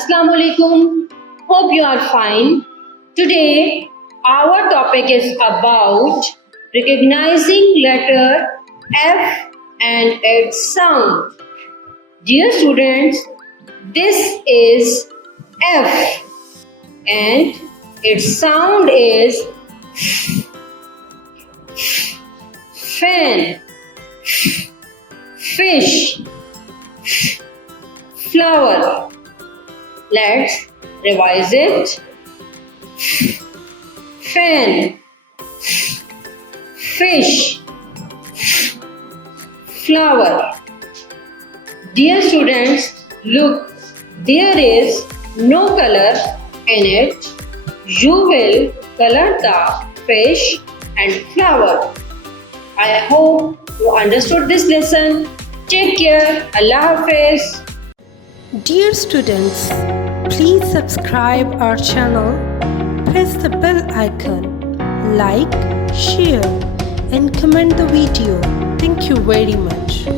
Assalamu alaikum. Hope you are fine. Today our topic is about recognizing letter F and its sound. Dear students, this is F and its sound is fan, fish, flower. Let's revise it. Fan, fish, flower. Dear students, look, there is no color in it. You will color the fish and flower. I hope you understood this lesson. Take care. Allah Hafiz. Dear students, please subscribe our channel, press the bell icon, like, share and comment the video. Thank you very much.